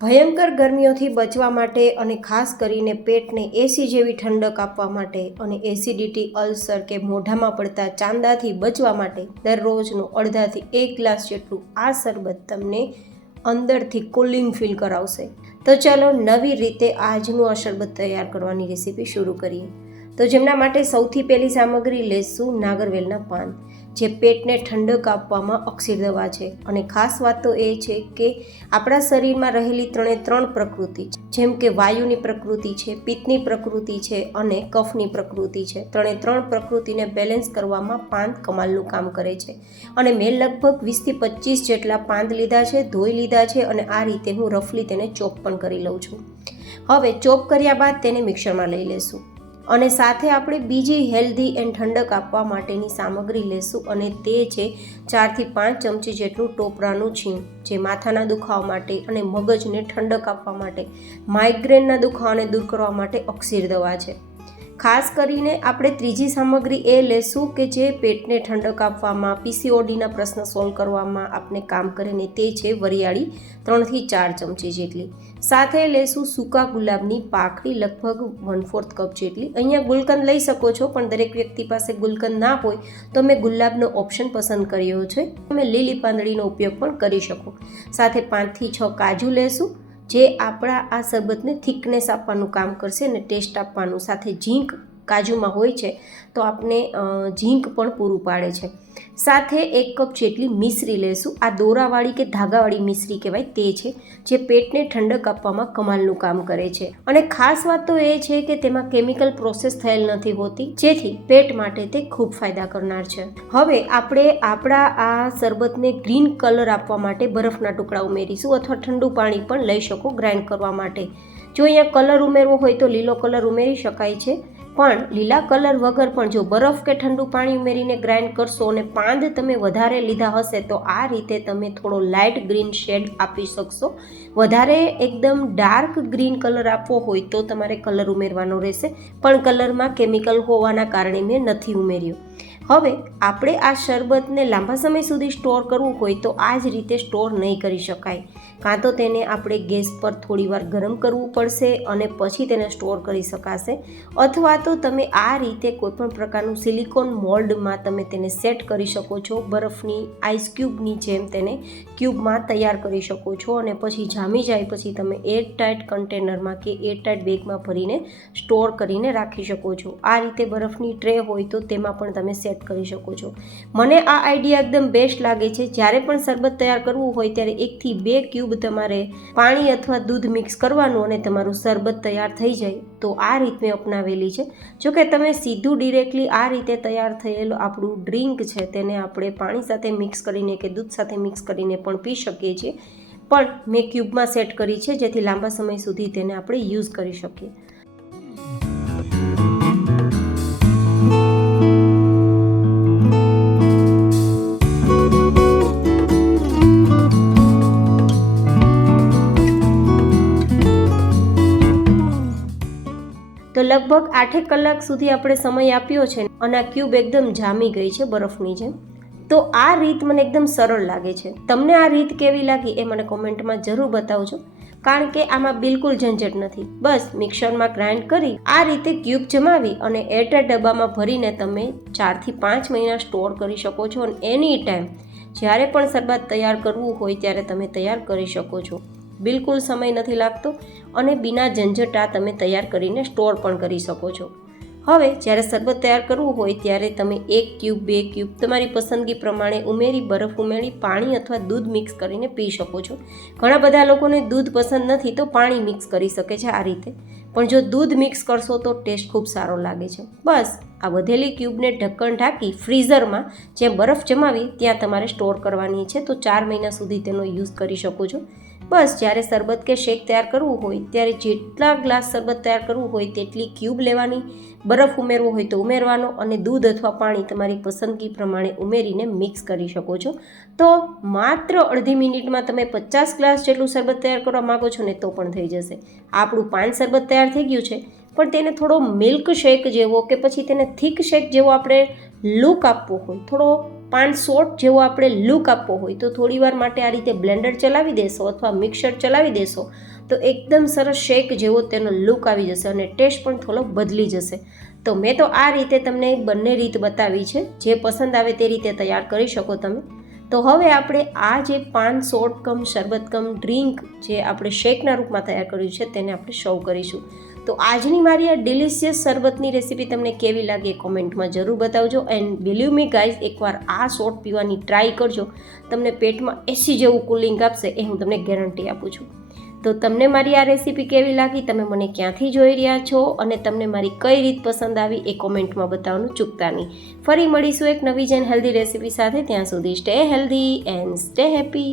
ભયંકર ગરમીઓથી બચવા માટે અને ખાસ કરીને પેટને એસી જેવી ઠંડક આપવા માટે અને એસિડિટી, અલ્સર કે મોઢામાં પડતા ચાંદાથી બચવા માટે દરરોજનું અડધાથી 1 ગ્લાસ જેટલું આ શરબત તમને અંદરથી કુલિંગ ફીલ કરાવશે. તો ચાલો નવી રીતે આજનું આ શરબત તૈયાર કરવાની રેસીપી શરૂ કરીએ. તો જેમના માટે સૌથી પહેલી સામગ્રી લેશું નાગરવેલના પાન, જે પેટને ઠંડક આપવામાં અક્ષીર દવા છે. અને ખાસ વાત તો એ છે કે આપણા શરીરમાં રહેલી 3 પ્રકૃતિ છે, જેમ કે વાયુની પ્રકૃતિ છે, પિત્તની પ્રકૃતિ છે અને કફની પ્રકૃતિ છે. 3 પ્રકૃતિને બેલેન્સ કરવામાં પાન કમાલનું કામ કરે છે. અને મેં લગભગ 20 થી 25 જેટલા પાન લીધા છે, ધોઈ લીધા છે અને આ રીતે હું રફલી તેને ચોપ પણ કરી લઉં છું. હવે ચોપ કર્યા બાદ તેને મિક્સરમાં લઈ લેશું અને સાથે આપણે બીજી હેલ્ધી એન્ડ ઠંડક આપવા માટેની સામગ્રી લેશું અને તે છે 4 થી 5 ચમચી જેટલું ટોપરાનું છીણ, જે માથાના દુખાવા માટે અને મગજને ઠંડક આપવા માટે, માઇગ્રેનના દુખાવાને દૂર કરવા માટે અક્ષીર દવા છે. ખાસ કરીને આપણે ત્રીજી સામગ્રી એ લેશું કે જે પેટને ઠંડક આપવામાં, પીસીઓડીના પ્રશ્ન સોલ્વ કરવામાં આપણે કામ કરે ને તે છે વરિયાળી, 3 થી 4 ચમચી જેટલી. સાથે લેશું સૂકા ગુલાબની પાકડી, લગભગ 1/4 કપ જેટલી. અહીંયા ગુલકંદ લઈ શકો છો, પણ દરેક વ્યક્તિ પાસે ગુલકંદ ના હોય તો મેં ગુલાબનો ઓપ્શન પસંદ કર્યો છે. તમે લીલી પાંદડીનો ઉપયોગ પણ કરી શકો. સાથે 5 થી 6 કાજુ લેશું, જે આપણા આ શરબતને થિકનેસ આપવાનું કામ કરશે અને ટેસ્ટ આપવાનું. સાથે ઝીંક કાજુમાં હોય છે તો આપણે ઝીંક પણ પૂરું પાડે છે. સાથે 1 કપ જેટલી મિશ્રી લેશું. આ દોરાવાળી કે ધાગાવાળી મિશ્રી કહેવાય તે છે, જે પેટને ઠંડક આપવામાં કમાલનું કામ કરે છે. અને ખાસ વાત તો એ છે કે તેમાં કેમિકલ પ્રોસેસ થયેલ નથી હોતી, જેથી પેટ માટે તે ખૂબ ફાયદા કરનાર છે. હવે આપણે આપણા આ શરબતને ગ્રીન કલર આપવા માટે બરફના ટુકડા ઉમેરીશું, અથવા ઠંડુ પાણી પણ લઈ શકો ગ્રાઇન્ડ કરવા માટે. જો અહીંયા કલર ઉમેરવો હોય તો લીલો કલર ઉમેરી શકાય છે, પણ લીલા કલર વગર પણ જો બરફ કે ઠંડુ પાણી ઉમેરીને ગ્રાઇન્ડ કરશો અને પાંદ તમે વધારે લીધા હશે તો આ રીતે તમે થોડો લાઇટ ગ્રીન શેડ આપી શકશો. વધારે એકદમ ડાર્ક ગ્રીન કલર આપવો હોય તો તમારે કલર ઉમેરવાનો રહેશે, પણ કલરમાં કેમિકલ હોવાના કારણે મેં નથી ઉમેર્યો. હવે આપણે આ શરબતને લાંબા સમય સુધી સ્ટોર કરવું હોય તો આ જ રીતે સ્ટોર નહીં કરી શકાય. કાં તો તેને આપણે ગેસ પર થોડીવાર ગરમ કરવું પડશે અને પછી તેને સ્ટોર કરી શકાશે, અથવા તો તમે આ રીતે કોઈપણ પ્રકારનું સિલિકોન મોલ્ડમાં તમે તેને સેટ કરી શકો છો. બરફની આઈસ ક્યુબની જેમ તેને ક્યુબમાં તૈયાર કરી શકો છો અને પછી જામી જાય પછી તમે એરટાઇટ કન્ટેનરમાં કે એરટાઇટ બેગમાં ભરીને સ્ટોર કરીને રાખી શકો છો. આ રીતે બરફની ટ્રે હોય તો તેમાં પણ તમે સેટ કરી શકો છો. મને આ આઈડિયા એકદમ બેસ્ટ લાગે છે. જ્યારે પણ શરબત તૈયાર કરવું હોય ત્યારે 1 થી 2 ક્યુબ તમારે પાણી અથવા દૂધ મિક્સ કરવાનું અને તમારું શરબત તૈયાર થઈ જાય. તો આ રીત મેં અપનાવેલી છે. જોકે તમે સીધું ડિરેક્ટલી આ રીતે તૈયાર થયેલું આપણું ડ્રિંક છે તેને આપણે પાણી સાથે મિક્સ કરીને કે દૂધ સાથે મિક્સ કરીને પણ પી શકીએ છીએ, પણ મેં ક્યુબમાં સેટ કરી છે જેથી લાંબા સમય સુધી તેને આપણે યુઝ કરી શકીએ. તો લગભગ 8 કલાક સુધી આપણે સમય આપ્યો છે અને આ ક્યુબ એકદમ જામી ગઈ છે બરફની જેમ. તો આ રીત મને એકદમ સરળ લાગે છે. તમને આ રીત કેવી લાગી એ મને કોમેન્ટમાં જરૂર બતાવજો, કારણ કે આમાં બિલકુલ ઝંઝટ નથી. બસ મિક્સરમાં ગ્રાઇન્ડ કરી આ રીતે ક્યુબ જમાવી અને એરટાઇટ ડબ્બામાં ભરીને તમે 4 થી 5 મહિના સ્ટોર કરી શકો છો. અને એની ટાઈમ જ્યારે પણ શરબત તૈયાર કરવું હોય ત્યારે તમે તૈયાર કરી શકો છો. બિલકુલ સમય નથી લાગતો અને બિના ઝંઝટા તમે તૈયાર કરીને સ્ટોર પણ કરી શકો છો. હવે જ્યારે શરબત તૈયાર કરવું હોય ત્યારે તમે 1 ક્યુબ 2 ક્યુબ તમારી પસંદગી પ્રમાણે ઉમેરી, બરફ ઉમેરી, પાણી અથવા દૂધ મિક્સ કરીને પી શકો છો. ઘણા બધા લોકોને દૂધ પસંદ નથી તો પાણી મિક્સ કરી શકે છે આ રીતે, પણ જો દૂધ મિક્સ કરશો તો ટેસ્ટ ખૂબ સારો લાગે છે. બસ આ વધેલી ક્યુબને ઢક્કણ ઢાંકી ફ્રીઝરમાં જ્યાં બરફ જમાવી ત્યાં તમારે સ્ટોર કરવાની છે, તો 4 મહિના સુધી તેનો યુઝ કરી શકો છો. બસ જ્યારે શરબત કે શેક તૈયાર કરવું હોય ત્યારે જેટલા ગ્લાસ શરબત તૈયાર કરવું હોય તેટલી ક્યુબ લેવાની, બરફ ઉમેરવો હોય તો ઉમેરવાનો અને દૂધ અથવા પાણી તમારી પસંદગી પ્રમાણે ઉમેરીને મિક્સ કરી શકો છો. તો માત્ર અડધી મિનિટમાં તમે 50 ગ્લાસ જેટલું શરબત તૈયાર કરવા માગો છો ને તો પણ થઈ જશે. આપણું પાન શરબત તૈયાર થઈ ગયું છે, પણ તેને થોડો મિલ્ક શેક જેવો કે પછી તેને થીક શેક જેવો આપણે લુક આપવો હોય, થોડો 5 જેવો આપણે લુક આપવો હોય તો થોડીવાર માટે આ રીતે બ્લેન્ડર ચલાવી દેશો અથવા મિક્સર ચલાવી દેશો તો એકદમ સરસ શેક જેવો તેનો લુક આવી જશે અને ટેસ્ટ પણ થોડો બદલી જશે. તો મેં તો આ રીતે તમને બંને રીત બતાવી છે, જે પસંદ આવે તે રીતે તૈયાર કરી શકો તમે. તો હવે આપણે આ જે 5 શોર્ટ કમ શરબત કમ ડ્રિંક જે આપણે શેકના રૂપમાં તૈયાર કર્યું છે તેને આપણે સર્વ કરીશું. તો આજની મારી આ ડિલિશિયસ શરબતની રેસીપી તમને કેવી લાગે કોમેન્ટમાં જરૂર બતાવજો. એન્ડ બિલીવ મી ગાઈઝ, એકવાર આ શોર્ટ પીવાની ટ્રાય કરજો, તમને પેટમાં એસી જેવું કુલિંગ આપશે એ હું તમને ગેરંટી આપું છું. તો તમને મારી આ રેસીપી કેવી લાગી, તમે મને ક્યાંથી જોઈ રહ્યા છો અને તમને મારી કઈ રીત પસંદ આવી એ કોમેન્ટમાં બતાવવાનું ચૂકતા નહીં. ફરી મળીશું એક નવી જ હેલ્ધી રેસીપી સાથે. ત્યાં સુધી stay healthy and stay happy.